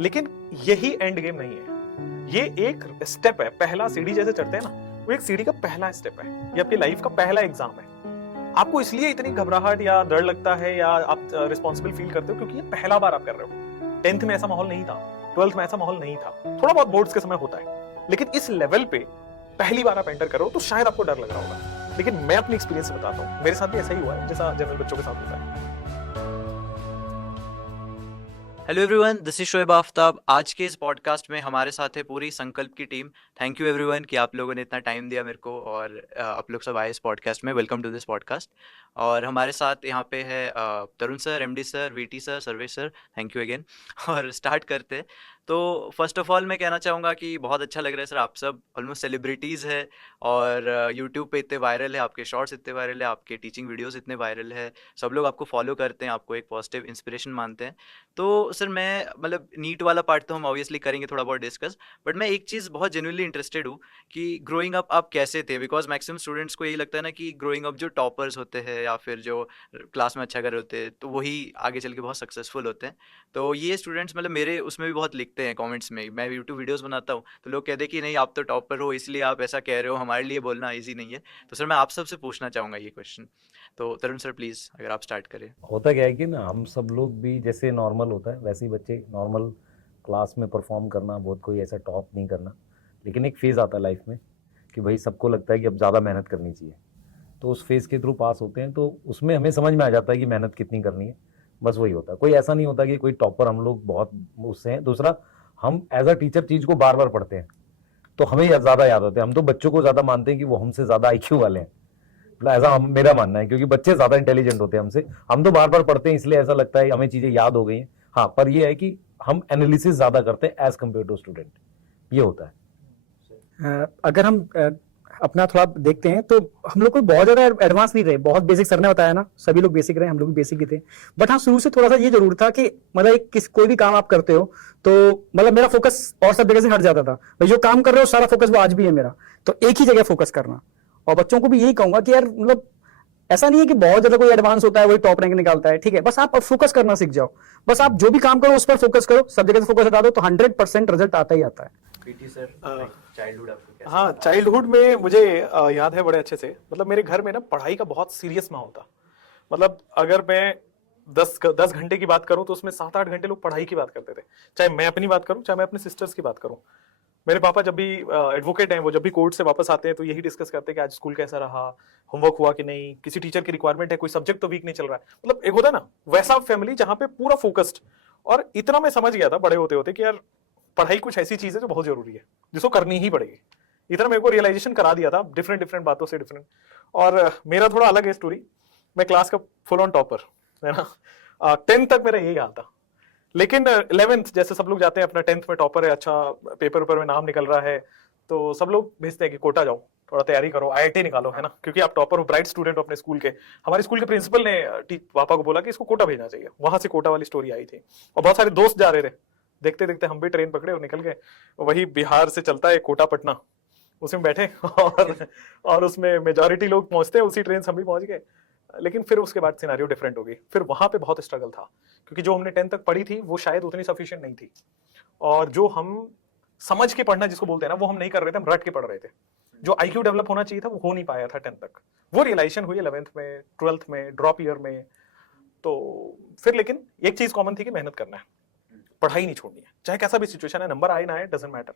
लेकिन यही end game नहीं है, ये एक स्टेप है। पहला सीढ़ी जैसे चढ़ते हैं ना, वो एक सीढ़ी का पहला स्टेप है, ये आपकी लाइफ का पहला एग्जाम है। आपको इसलिए इतनी घबराहट या डर लगता है या आप रिस्पॉन्सिबल फील करते हो क्योंकि ये पहला बार आप कर रहे हो। 10th में ऐसा माहौल नहीं था, 12th में ऐसा माहौल नहीं था, थोड़ा बहुत बोर्ड्स के समय होता है, लेकिन इस लेवल पे पहली बार आप एंटर कर रहे हो तो शायद आपको डर लग रहा होगा। लेकिन मैं अपनी एक्सपीरियंस से बताता हूँ, मेरे साथ भी ऐसा ही हुआ है जैसा जनरल बच्चों के साथ होता है। Hello everyone, this is Shoaib Aftab. आज के इस पॉडकास्ट में हमारे साथ है पूरी संकल्प की टीम। थैंक यू एवरीवन कि आप लोगों ने इतना टाइम दिया मेरे को और आप लोग सब आए इस पॉडकास्ट में। Welcome to this podcast. और हमारे साथ यहाँ पे है Tarun sir, MD sir, VT sir, Sarvesh sir, thank you again. और स्टार्ट करते हैं। तो फर्स्ट ऑफ ऑल मैं कहना चाहूँगा कि बहुत अच्छा लग रहा है सर, आप सब ऑलमोस्ट सेलिब्रिटीज़ है और यूट्यूब पे इतने वायरल है, आपके शॉर्ट्स इतने वायरल है, आपके टीचिंग वीडियोस इतने वायरल है, सब लोग आपको फॉलो करते हैं, आपको एक पॉजिटिव इंस्पिरेशन मानते हैं। तो सर मैं मतलब नीट वाला पार्ट तो हम ऑब्वियसली करेंगे थोड़ा बहुत डिस्कस, बट मैं एक चीज़ बहुत जेन्युइनली इंटरेस्टेड हूँ कि ग्रोइंग अप आप कैसे थे। बिकॉज मैक्सिमम स्टूडेंट्स को यही लगता है ना कि ग्रोइंग अप जो टॉपर्स होते हैं या फिर जो क्लास में अच्छा कर रहे होते हैं तो वही आगे चल के बहुत सक्सेसफुल होते हैं। तो ये स्टूडेंट्स मतलब मेरे उसमें भी बहुत लिखते हैं कमेंट्स में, मैं यूट्यूब वीडियोस बनाता हूँ तो लोग कहते हैं कि नहीं आप तो टॉपर हो इसलिए आप ऐसा कह रहे हो, हमारे लिए बोलना ईजी नहीं है। तो सर मैं आप सबसे पूछना चाहूँगा ये क्वेश्चन। तो तरुण सर प्लीज़ अगर आप स्टार्ट करें। होता क्या है कि ना हम सब लोग भी जैसे नॉर्मल होता है वैसे ही बच्चे नॉर्मल क्लास में परफॉर्म करना, बहुत कोई ऐसा टॉप नहीं करना, लेकिन एक फेज़ आता है लाइफ में कि भाई सबको लगता है कि अब ज़्यादा मेहनत करनी चाहिए, तो उस फेज़ के थ्रू पास होते हैं। तो उसमें हमें समझ में आ जाता है कि मेहनत कितनी करनी है, बस वही होता है। कोई ऐसा नहीं होता कि कोई टॉपर हम लोग बहुत उससे हैं। दूसरा, हम एज अ टीचर चीज़ को बार बार पढ़ते हैं तो हमें ज़्यादा याद होता है। हम तो बच्चों को ज़्यादा मानते हैं कि वो हमसे ज़्यादा IQ वाले हैं, ऐसा मेरा मानना है, क्योंकि बच्चे ज़्यादा इंटेलिजेंट होते हैं हमसे। हम तो बार बार पढ़ते हैं इसलिए ऐसा लगता है हमें चीज़ें याद हो गई हैं। हाँ, पर ये है कि हम एनालिसिस ज़्यादा करते हैं एज कम्पेयर टू स्टूडेंट, ये होता है। अगर हम अपना थोड़ा देखते हैं तो हम लोग कोई बहुत ज़्यादा एडवांस नहीं रहे, बहुत बेसिक सर ने बताया ना, सभी लोग बेसिक रहे, हम लोग भी बेसिक ही थे। बट हाँ, शुरू से थोड़ा सा ये जरूर था कि मतलब कोई भी काम आप करते हो तो मतलब मेरा फोकस और सब जगह से हट जाता था। भाई जो काम कर रहे हो सारा फोकस वो आज भी है मेरा, तो एक ही जगह फोकस करना। और बच्चों को भी यही कहूंगा कि यार मतलब ऐसा नहीं है कि बहुत ज्यादा कोई एडवांस होता है वही टॉप रैंक निकालता है, ठीक है, बस आप फोकस करना सीख जाओ। बस आप जो भी काम करो उस पर फोकस करो, सब जगह से फोकस हटा दो तो 100% रिजल्ट आता ही आता है। चाइल्डहुड आपको कैसा? हाँ, चाइल्डहुड में मुझे याद है बड़े अच्छे से। मतलब मेरे घर में ना पढ़ाई का बहुत सीरियस माहौल था। मतलब अगर मैं 10 घंटे की बात करूं तो उसमें 7-8 घंटे लोग पढ़ाई की बात करते थे। चाहे मैं अपनी बात करूं, चाहे मैं अपने सिस्टर्स की बात करूं। मेरे पापा जब भी एडवोकेट हैं, वो जब भी कोर्ट से वापस आते हैं तो यही डिस्कस करते हैं कि आज स्कूल कैसा रहा, होमवर्क हुआ कि नहीं, किसी टीचर की रिक्वायरमेंट है, कोई सब्जेक्ट तो वीक नहीं चल रहा है। मतलब एक होता है ना वैसा फैमिली जहाँ पे पूरा फोकस्ड। और इतना मैं समझ गया था बड़े होते होते कि यार पढ़ाई कुछ ऐसी चीज है जो बहुत जरूरी है, जिसको करनी ही पड़ेगी। इतना मेरे को रियलाइजेशन करा दिया था डिफरेंट बातों से डिफरेंट। और मेरा थोड़ा अलग है स्टोरी। मैं क्लास का फुल ऑन टॉपर है ना। 10th तक मेरा यही हाल था। लेकिन 11th जैसे सब लोग जाते हैं अपना, 10th में टॉपर है, अच्छा पेपर में नाम निकल रहा है तो सब लोग भेजते हैं कि कोटा जाओ, थोड़ा तैयारी करो, IIT निकालो, है ना, क्योंकि आप टॉपर हो, ब्राइट स्टूडेंट हो अपने स्कूल के। हमारे स्कूल के प्रिंसिपल ने पापा को बोला कि इसको कोटा भेजना चाहिए। वहां से कोटा वाली स्टोरी आई थी और बहुत सारे दोस्त जा रहे थे। देखते देखते हम भी ट्रेन पकड़े और निकल गए। वही बिहार से चलता है कोटा पटना, उसमें बैठे और उसमें मेजॉरिटी लोग पहुंचते हैं उसी ट्रेन से, हम भी पहुंच गए। लेकिन फिर उसके बाद सिनेरियो डिफरेंट हो गई। फिर वहां पे बहुत स्ट्रगल था क्योंकि जो हमने 10th तक पढ़ी थी वो शायद उतनी सफिशिएंट नहीं थी, और जो हम समझ के पढ़ना जिसको बोलते हैं ना, वो हम नहीं कर रहे थे, हम रट के पढ़ रहे थे। जो IQ डेवलप होना चाहिए था वो हो नहीं पाया था 10th तक। वो रियलाइजेशन हुई 11th में, 12th में, ड्रॉप ईयर में। तो फिर लेकिन एक चीज कॉमन थी कि मेहनत करना है, पढ़ाई नहीं छोड़नी है, चाहे कैसा भी सिचुएशन है, नंबर आए ना आए डजंट मैटर।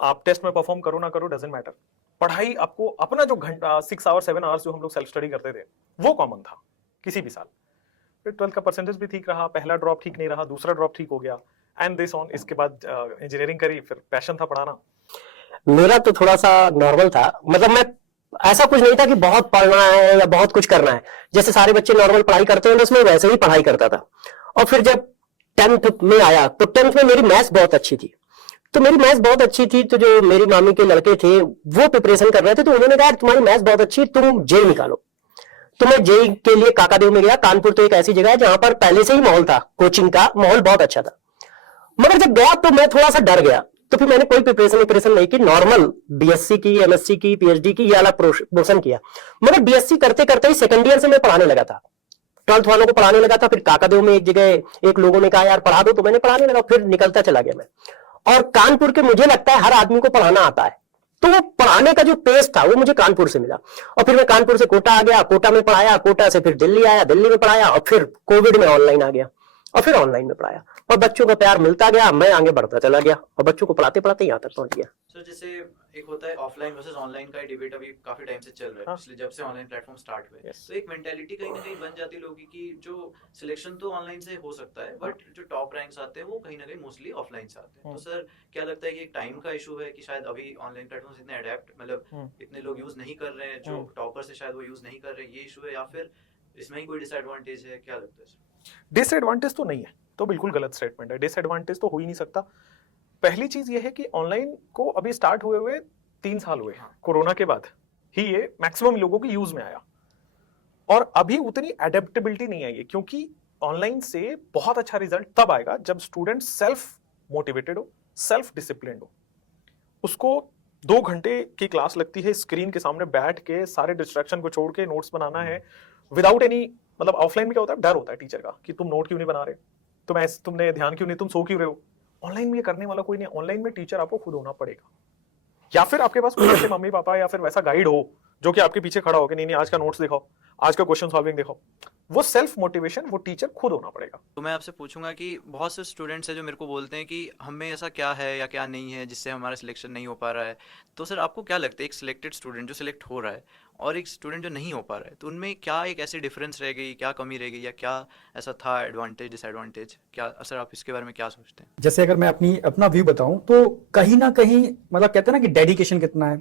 आप टेस्ट में परफॉर्म करो ना करो डजंट मैटर। पढ़ाई आपको अपना जो घंटा 6 आवर्स 7 आवर्स जो हम लोग सेल्फ स्टडी करते थे वो कॉमन था किसी भी साल। फिर 12th का परसेंटेज भी ठीक रहा, पहला ड्रॉप ठीक नहीं रहा, दूसरा ड्रॉप ठीक हो गया, एंड दिस ऑन। इसके बाद इंजीनियरिंग करी, फिर पैशन था पढ़ाना। मेरा तो थोड़ा सा नॉर्मल था। मतलब मैं ऐसा कुछ नहीं था कि बहुत पढ़ना है या बहुत कुछ करना है। जैसे सारे बच्चे नॉर्मल पढ़ाई करते हैं उसमें वैसे ही पढ़ाई करता था। और फिर जब 10th में आया तो 10th में मेरी मैथ्स बहुत अच्छी थी। तो जो मेरी मामी के लड़के थे वो प्रिपरेशन कर रहे थे, तो उन्होंने कहा तुम्हारी मैथ्स बहुत अच्छी, तुम जेई निकालो। तो मैं जेई के लिए काकादेव में गया। कानपुर तो एक ऐसी जगह है जहां पर पहले से ही माहौल था, कोचिंग का माहौल बहुत अच्छा था। मगर जब गया तो मैं थोड़ा सा डर गया। तो फिर मैंने कोई प्रिपरेशन नहीं की, नॉर्मल बीएससी की, एमएससी की, पीएचडी की, ये वाला पोर्शन किया। मगर बीएससी करते करते ही सेकंड ईयर से मैं पढ़ाने लगा था। 12th वालों को पढ़ाने लगा था, फिर काकादेव में एक जगह एक लोगों ने कहा यार पढ़ा दो, तो मैंने पढ़ाने लगा, फिर निकलता चला गया मैं। और कानपुर के मुझे लगता है हर आदमी को पढ़ाना आता है, तो वो पढ़ाने का जो पेस था वो मुझे कानपुर से मिला। और फिर मैं कानपुर से कोटा आ गया, कोटा में पढ़ाया, कोटा से फिर दिल्ली आया, दिल्ली में पढ़ाया, और फिर कोविड में ऑनलाइन आ गया और फिर ऑनलाइन में पढ़ाया, और बच्चों का प्यार मिलता गया, मैं आगे बढ़ता चला गया और बच्चों को पढ़ाते पढ़ाते यहाँ तक पहुंच गया। सर जैसे एक होता है ऑफलाइन वर्सेस ऑनलाइन का डिबेट अभी काफी टाइम से चल रहा है, हाँ। इसलिए जब से ऑनलाइन प्लेटफॉर्म स्टार्ट हुए, Yes. तो एक मेंटेलिटी कहीं ना कहीं बन जाती है लोगों की कि जो सिलेक्शन तो ऑनलाइन से हो सकता है, बट जो टॉप रैंक्स आते हैं वो कहीं ना कहीं मोस्टली ऑफलाइन से आते हैं। तो सर क्या लगता है कि एक टाइम का इशू है कि शायद अभी ऑनलाइन प्लेटफॉर्म्स इतने अडेप्ट मतलब इतने लोग यूज नहीं कर रहे हैं, जो टॉपर्स है शायद वो यूज नहीं कर रहे हैं, ये इशू है, या फिर इसमें ही कोई डिसएडवांटेज है, क्या लगता है सर? डिसएडवांटेज तो नहीं है, तो बिल्कुल गलत स्टेटमेंट है। डिसएडवांटेज तो हो ही नहीं सकता। पहली चीज ये है कि ऑनलाइन को अभी स्टार्ट हुए हुए 3 साल हुए, कोरोना के बाद ही ये मैक्सिमम लोगों के यूज में आया, और अभी उतनी एडेप्टेबिलिटी नहीं आई है, क्योंकि ऑनलाइन से बहुत अच्छा रिजल्ट तब आएगा जब स्टूडेंट सेल्फ मोटिवेटेड हो, सेल्फ डिसिप्लिन्ड हो। उसको 2 घंटे की क्लास लगती है, स्क्रीन के सामने बैठ के सारे डिस्ट्रैक्शन को छोड़ के नोट्स बनाना है विदाउट एनी, मतलब ऑफलाइन में क्या होता है, डर होता है टीचर का कि तुम नोट क्यों नहीं बना रहे, तुमने ध्यान क्यों नहीं, तुम सो क्यों रहे हो। ऑनलाइन में ये करने वाला कोई नहीं, ऑनलाइन में टीचर आपको खुद होना पड़ेगा, या फिर आपके पास कोई ऐसे मम्मी पापा या फिर वैसा गाइड हो जो कि आपके पीछे खड़ा हो कि नहीं आज का नोट्स दिखाओ, आज का क्वेश्चन सॉल्विंग दिखाओ। वो सेल्फ मोटिवेशन वो टीचर खुद होना पड़ेगा। तो मैं आपसे पूछूंगा कि बहुत से स्टूडेंट्स हैं जो मेरे को बोलते हैं कि हमें ऐसा क्या है या क्या नहीं है जिससे हमारा सिलेक्शन नहीं हो पा रहा है। तो सर आपको क्या लगता है एक सिलेक्टेड स्टूडेंट जो सिलेक्ट हो रहा है और एक स्टूडेंट जो नहीं हो पा रहा है, तो उनमें क्या एक ऐसी डिफरेंस रह गई, क्या कमी रह गई, या क्या ऐसा था एडवांटेज डिसएडवांटेज, क्या सर आप इसके बारे में क्या सोचते हैं? जैसे अगर मैं अपना व्यू बताऊं तो कहीं ना कहीं मतलब कहते हैं ना कि डेडिकेशन कितना है,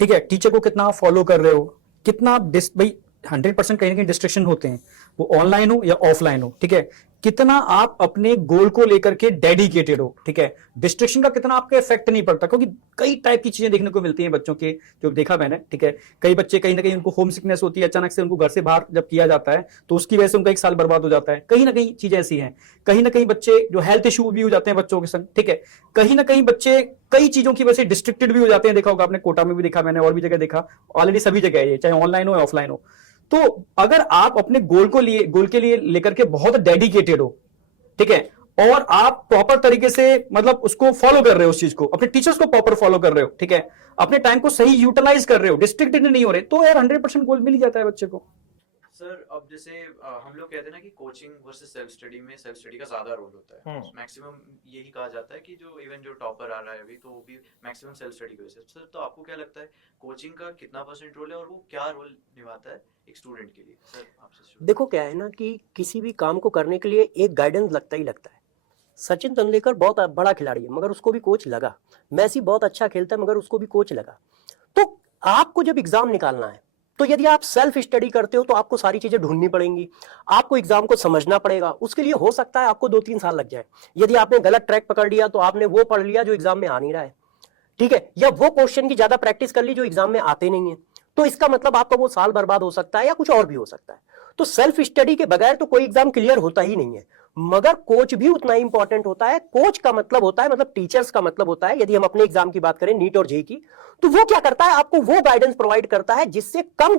ठीक है, टीचर को कितना फॉलो कर रहे हो, कितना भाई 100% कहीं ना कहीं डिस्ट्रैक्शन होते हैं, वो ऑनलाइन हो या ऑफलाइन हो, ठीक है, कितना आप अपने गोल को लेकर के डेडिकेटेड हो, ठीक है, डिस्ट्रैक्शन का कितना आपका इफेक्ट नहीं पड़ता, क्योंकि कई टाइप की चीजें देखने को मिलती हैं बच्चों के, जो देखा मैंने, ठीक है, कई बच्चे कहीं ना कहीं उनको होम सिकनेस होती है, अचानक से उनको घर से बाहर जब किया जाता है तो उसकी वजह से उनका 1 साल बर्बाद हो जाता है, कहीं ना कहीं चीजें ऐसी हैं, कहीं ना कहीं बच्चे जो हेल्थ इशू भी हो जाते हैं बच्चों के संग, ठीक है, कहीं ना कहीं बच्चे कई चीजों की वजह से डिस्ट्रिक्टेड भी हो जाते हैं, देखा होगा आपने, कोटा में भी देखा मैंने, और भी जगह देखा, ऑलरेडी सभी जगह है ये, चाहे ऑनलाइन हो या ऑफलाइन हो। तो अगर आप अपने गोल के लिए लेकर के बहुत डेडिकेटेड हो, ठीक है, और आप प्रॉपर तरीके से मतलब उसको फॉलो कर रहे हो, उस चीज को, अपने टीचर्स को प्रॉपर फॉलो कर रहे हो, ठीक है, अपने टाइम को सही यूटिलाइज कर रहे हो, डिस्ट्रिक्टेड नहीं हो रहे, तो यार 100% गोल मिल ही जाता है बच्चे को। सर अब जैसे हम लोग कहते हैं ना कि कोचिंग वर्सेस सेल्फ स्टडी में सेल्फ स्टडी का ज्यादा रोल होता है, मैक्सिमम यही कहा जाता है कि जो इवन जो टॉपर आ रहा है अभी तो वो भी मैक्सिमम सेल्फ स्टडी की वजह से। सर तो आपको क्या लगता है कोचिंग का कितना % रोल है और वो क्या रोल निभाता है एक स्टूडेंट के लिए? सर आपसे शुरू। देखो क्या है ना कि किसी भी काम को करने के लिए एक गाइडेंस लगता ही लगता है। सचिन तेंदुलकर बहुत बड़ा खिलाड़ी है मगर उसको भी कोच लगा, मैसी बहुत अच्छा खेलता है मगर उसको भी कोच लगा। तो आपको जब एग्जाम निकालना है तो यदि आप सेल्फ स्टडी करते हो तो आपको सारी चीजें ढूंढनी पड़ेंगी, आपको एग्जाम को समझना पड़ेगा, उसके लिए हो सकता है आपको 2-3 साल लग जाए। यदि आपने गलत ट्रैक पकड़ लिया तो आपने वो पढ़ लिया जो एग्जाम में आ नहीं रहा है, ठीक है, या वो क्वेश्चन की ज्यादा प्रैक्टिस कर ली जो एग्जाम में आते नहीं है, तो इसका मतलब आपका वो साल बर्बाद हो सकता है या कुछ और भी हो सकता है। तो सेल्फ स्टडी के बगैर तो कोई एग्जाम क्लियर होता ही नहीं है, मगर कोच भी उतना ही इंपॉर्टेंट होता है। कोच का मतलब होता है, मतलब टीचर्स का मतलब होता है, यदि हम अपने एग्जाम की बात करें नीट और जेईई की, तो वो क्या करता है, आपको वो गाइडेंस प्रोवाइड करता है जिससे कम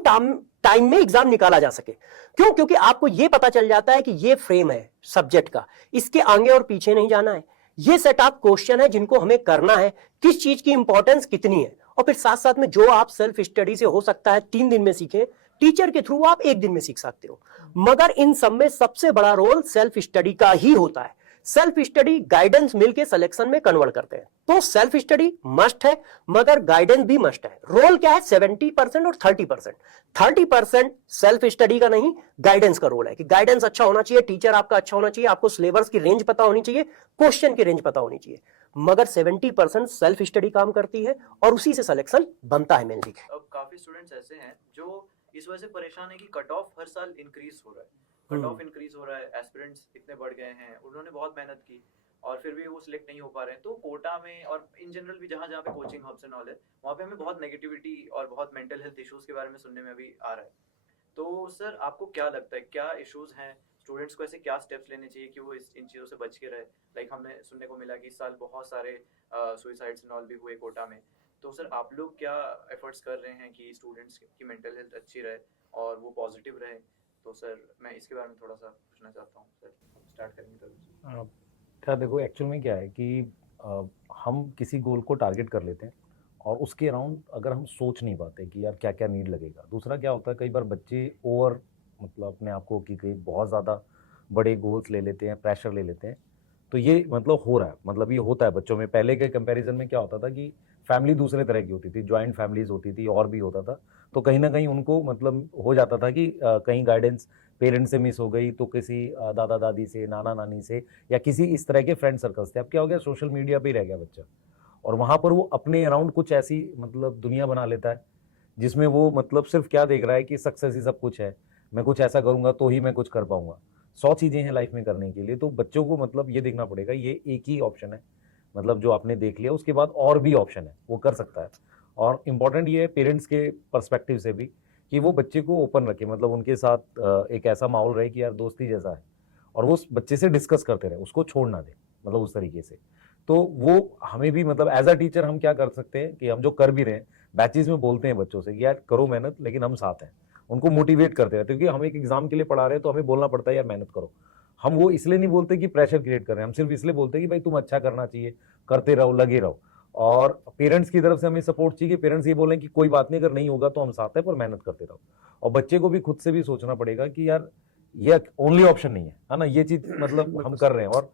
टाइम में एग्जाम निकाला जा सके। क्यों? क्योंकि आपको ये पता चल जाता है कि ये फ्रेम है सब्जेक्ट का, इसके आगे और पीछे नहीं जाना है, ये सेट ऑफ क्वेश्चन है जिनको हमें करना है, किस चीज की इंपॉर्टेंस कितनी है, और फिर साथ साथ में जो आप सेल्फ स्टडी से हो सकता है 3 दिन में सीखें, टीचर के थ्रू आप 1 दिन में सीख सकते हो। मगर इन सब में सबसे बड़ा रोल सेल्फ स्टडी का ही होता है। सेल्फ स्टडी गाइडेंस मिलके सिलेक्शन में कन्वर्ट करते हैं। तो सेल्फ स्टडी मस्ट है मगर गाइडेंस भी मस्ट है। रोल क्या है? 70% और 30%। 30% सेल्फ स्टडी का नहीं, गाइडेंस का रोल है कि गाइडेंस अच्छा होना चाहिए, टीचर आपका अच्छा होना चाहिए, आपको सिलेबस की रेंज पता होनी चाहिए, क्वेश्चन की रेंज पता होनी चाहिए। मगर 70% सेल्फ स्टडी काम करती है और उसी से सिलेक्शन बनता है मेनली। अब काफी स्टूडेंट्स ऐसे हैं जो इस वजह से परेशान है कि कट ऑफ हर साल इंक्रीज हो रहा है, कट ऑफ इंक्रीज हो रहा है, एस्पिरेंट्स इतने बढ़ गए हैं, उन्होंने बहुत मेहनत की और फिर भी वो सिलेक्ट नहीं हो पा रहे हैं। तो कोटा में और इन जनरल भी जहाँ जहाँ पे कोचिंग हब्स एंड ऑल है, वहाँ पे हमें बहुत नेगेटिविटी और बहुत मेंटल हेल्थ इश्यूज के बारे में सुनने में भी आ रहा है। तो सर आपको क्या लगता है क्या इश्यूज हैं, स्टूडेंट्स को ऐसे क्या स्टेप्स लेने चाहिए कि वो इन चीज़ों से बच के रहे? लाइक हमने सुनने को मिला कि इस साल बहुत सारे सुसाइड्स एंड ऑल भी हुए कोटा में। तो सर आप लोग क्या एफर्ट्स कर रहे हैं कि स्टूडेंट्स की मेंटल हेल्थ अच्छी रहे और वो पॉजिटिव रहे? तो सर मैं इसके बारे में थोड़ा सा पूछना चाहता हूँ सर, स्टार्ट करेंगे तो। क्या देखो, एक्चुअल में क्या है कि हम किसी गोल को टारगेट कर लेते हैं और उसके अराउंड अगर हम सोच नहीं पाते कि यार क्या क्या नीड लगेगा। दूसरा क्या होता है, कई बार बच्चे ओवर मतलब अपने आप को कि कई बहुत ज़्यादा बड़े गोल्स ले लेते हैं, प्रेशर ले लेते हैं। तो ये मतलब हो रहा है, मतलब ये होता है बच्चों में। पहले के कंपैरिजन में क्या होता था कि फैमिली दूसरे तरह की होती थी, जॉइंट फैमिलीज होती थी और भी होता था। तो कहीं ना कहीं उनको मतलब हो जाता था कि कहीं गाइडेंस पेरेंट्स से मिस हो गई तो किसी दादा दादी से, नाना नानी से, या किसी इस तरह के फ्रेंड सर्कल से। अब क्या हो गया, सोशल मीडिया पे ही रह गया बच्चा, और वहाँ पर वो अपने अराउंड कुछ ऐसी मतलब दुनिया बना लेता है जिसमें वो मतलब सिर्फ क्या देख रहा है कि सक्सेस ही सब कुछ है, मैं कुछ ऐसा करूंगा तो ही मैं कुछ कर पाऊंगा। 100 चीज़ें हैं लाइफ में करने के लिए। तो बच्चों को मतलब ये देखना पड़ेगा, ये एक ही ऑप्शन है, मतलब जो आपने देख लिया, उसके बाद और भी ऑप्शन है, वो कर सकता है। और इम्पॉर्टेंट ये है पेरेंट्स के पर्सपेक्टिव से भी कि वो बच्चे को ओपन रखे, मतलब उनके साथ एक ऐसा माहौल रहे कि यार दोस्ती जैसा है, और वो उस बच्चे से डिस्कस करते रहे, उसको छोड़ ना दे, मतलब उस तरीके से। तो वो हमें भी मतलब एज अ टीचर हम क्या कर सकते हैं कि हम जो कर भी रहे हैं, बैचेज में बोलते हैं बच्चों से कि यार करो मेहनत, लेकिन हम साथ हैं, उनको मोटिवेट करते रहते हैं। क्योंकि हम एक एग्जाम के लिए पढ़ा रहे हैं तो हमें बोलना पड़ता है यार मेहनत करो। हम वो इसलिए नहीं बोलते कि प्रेशर क्रिएट कर रहे हैं, हम सिर्फ इसलिए बोलते हैं कि भाई तुम अच्छा करना चाहिए, करते रहो, लगे रहो। और पेरेंट्स की तरफ से हमें सपोर्ट चाहिए कि पेरेंट्स ये बोलें कि कोई बात नहीं, अगर नहीं होगा तो हम साथ हैं, पर मेहनत करते रहो। और बच्चे को भी खुद से भी सोचना पड़ेगा कि यार ये ओनली ऑप्शन नहीं है ना, ये चीज मतलब हम कर रहे हैं। और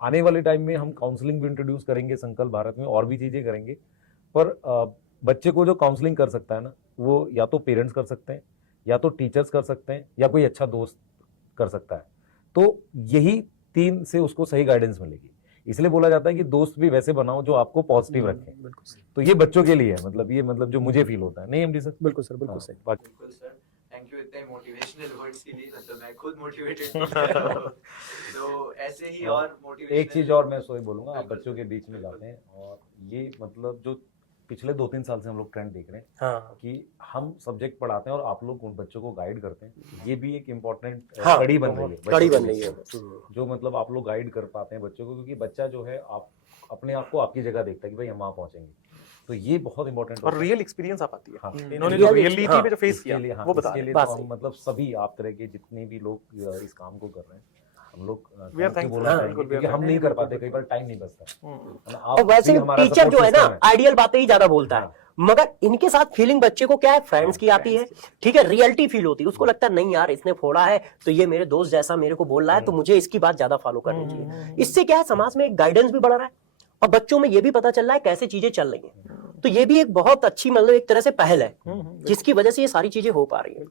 आने वाले टाइम में हम काउंसलिंग भी इंट्रोड्यूस करेंगे संकल्प भारत में, और भी चीजें करेंगे। पर बच्चे को जो काउंसलिंग कर सकता है ना, वो या तो पेरेंट्स कर सकते हैं, या तो टीचर्स कर सकते हैं, या कोई अच्छा दोस्त कर सकता है। तो यही 3 से उसको सही गाइडेंस मिलेगी। इसलिए बोला जाता है कि दोस्त भी वैसे बनाओ जो आपको पॉजिटिव रखें। बिल्कुल सही, तो ये बच्चों के लिए है, मतलब ये मतलब जो मुझे फील होता है। नहीं एमडी सर? बिल्कुल सर, बिल्कुल हाँ, सही। बाकी बिल्कुल सर, थैंक यू इतने मोटिवेशनल वर्ड्स के लिए, मतलब मैं खुद मोटिवेटेड तो ऐसे ही और मोटिवेशनल एक चीज और मैं सोई बोलूंगा, आप बिल्कुल बच्चों के बीच में बिल्कुल। जाते हैं, और ये मतलब जो पिछले 2-3 साल से हम लोग ट्रेंड देख रहे हैं हाँ कि हम सब्जेक्ट पढ़ाते हैं और आप लोग उन बच्चों को गाइड करते हैं, ये भी एक इम्पोर्टेंट हाँ, कड़ी बन रही है, कड़ी बच्चों बन के रही है। बीच। जो मतलब आप लोग गाइड कर पाते हैं बच्चों को, क्योंकि बच्चा जो है आप अपने आप को आपकी जगह देखता है कि भाई हम वहाँ पहुंचेंगे। तो ये बहुत इंपॉर्टेंट और रियल एक्सपीरियंस आ पाती है। हाँ। इन्होंने जो Real- रियलिटी हाँ, में जो फेस इसके किया लिए, हाँ, वो बता इसके रहे लिए हैं। तो हम मतलब सभी आप तरह के जितने भी लोग इस काम को कर रहे हैं, हम लोग We are thank you thankful, बोलना हाँ, चाहेंगे, बिल्कुल, we are क्योंकि हम नहीं thankful, कर पाते, कई बार टाइम नहीं बचता है ना। और आप वैसे भी भी हमारा टीचर support जो है ना system आइडियल बातें ही ज्यादा बोलता है, हाँ। मगर इनके साथ फीलिंग बच्चे को क्या है, फ्रेंड्स की आती है, ठीक है, रियलिटी फील होती है, उसको लगता है नहीं यार इसने फोड़ा है तो ये मेरे दोस्त जैसा मेरे को बोल रहा है, तो मुझे इसकी बात ज्यादा फॉलो करनी चाहिए। इससे क्या है, समाज में एक गाइडेंस भी बढ़ रहा है और बच्चों में ये भी पता चल रहा है कैसे चीजें चल रही हैं। तो ये भी एक बहुत अच्छी मतलब एक तरह से पहल है जिसकी वजह से ये सारी चीजें हो पा रही है।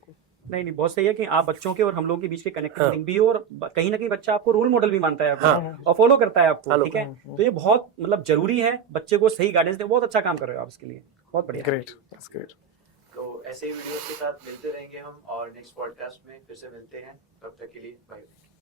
नहीं नहीं, बहुत सही है कि आप बच्चों के और हम लोगों के बीच के कनेक्टिंग लिंक भी हो, और कहीं ना कहीं बच्चा आपको रोल मॉडल भी मानता है आपको, और फॉलो करता है आपको, ठीक है। तो ये बहुत मतलब जरूरी है, बच्चे को सही गाइडेंस दे। बहुत अच्छा काम कर रहे हो आप इसके लिए, बहुत बढ़िया। Great, that's great. तो ऐसे ही वीडियोस के साथ मिलते रहेंगे हम, और नेक्स्ट पॉडकास्ट में फिर से मिलते हैं, तब तक के लिए बाय।